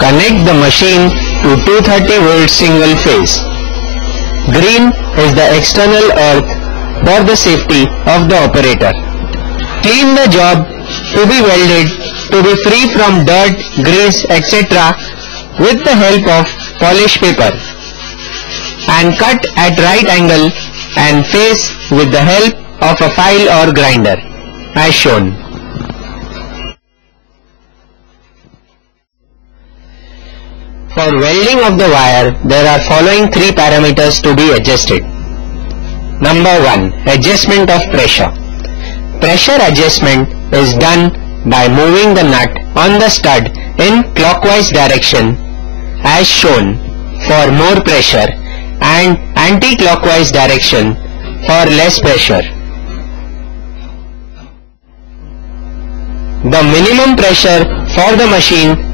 Connect the machine to 230 volt single phase. Green is the external earth for the safety of the operator. Clean the job to be welded to be free from dirt, grease, etc. with the help of polish paper, and cut at right angle and face with the help of a file or grinder as shown. For welding of the wire, there are following three parameters to be adjusted. Number 1. Adjustment of pressure. Pressure adjustment is done by moving the nut on the stud in clockwise direction as shown for more pressure and anti-clockwise direction for less pressure. The minimum pressure for the machine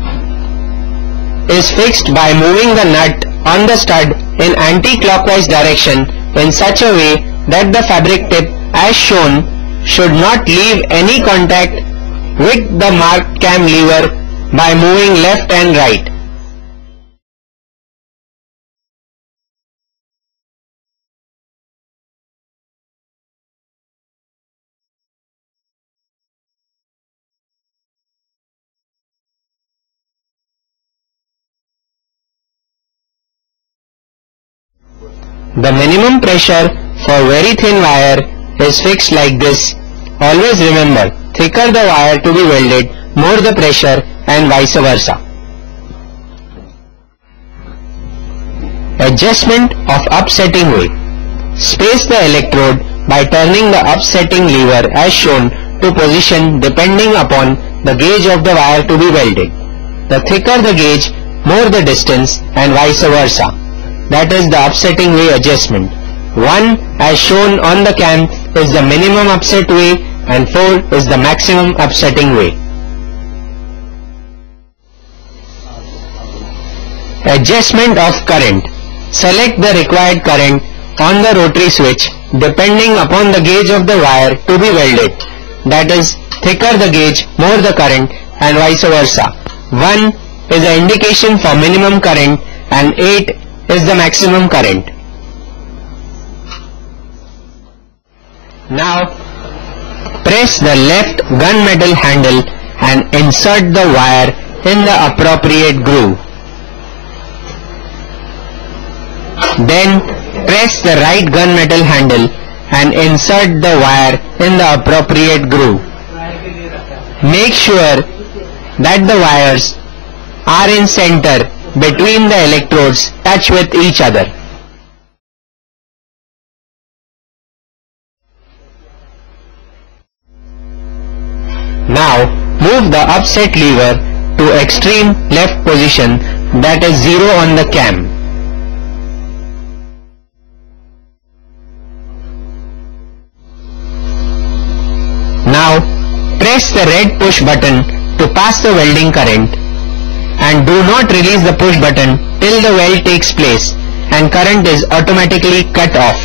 is fixed by moving the nut on the stud in anti-clockwise direction in such a way that the fabric tip as shown should not leave any contact with the marked cam lever by moving left and right. The minimum pressure for very thin wire is fixed like this. Always remember, thicker the wire to be welded, more the pressure, and vice versa. Adjustment of upsetting way. Space the electrode by turning the upsetting lever as shown to position depending upon the gauge of the wire to be welded. The thicker the gauge, more the distance, and vice versa. That is the upsetting way adjustment. 1 as shown on the cam is the minimum upset way and 4 is the maximum upsetting way. Adjustment of current. Select the required current on the rotary switch depending upon the gauge of the wire to be welded. That is, thicker the gauge, more the current, and vice versa. 1 is the indication for minimum current and 8 is the maximum current. Now press the left gunmetal handle and insert the wire in the appropriate groove. Then press the right gunmetal handle and insert the wire in the appropriate groove. Make sure that the wires are in center between the electrodes touch with each other. Now move the upset lever to extreme left position, that is 0 on the cam. Now press the red push button to pass the welding current, and do not release the push button till the weld takes place and current is automatically cut off.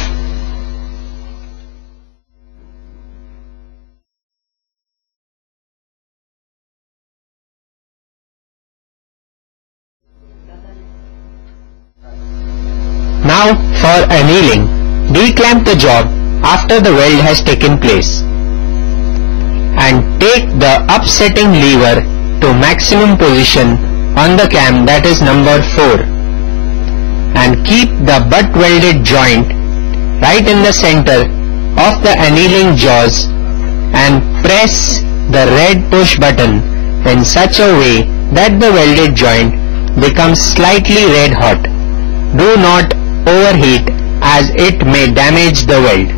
Now for annealing, declamp the job after the weld has taken place and take the upsetting lever to maximum position on the cam, that is number 4, and keep the butt welded joint right in the center of the annealing jaws and press the red push button in such a way that the welded joint becomes slightly red hot. Do not overheat as it may damage the weld.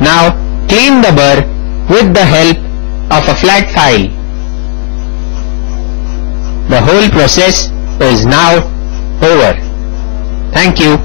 Now clean the burr with the help of a flat file. The whole process is now over. Thank you.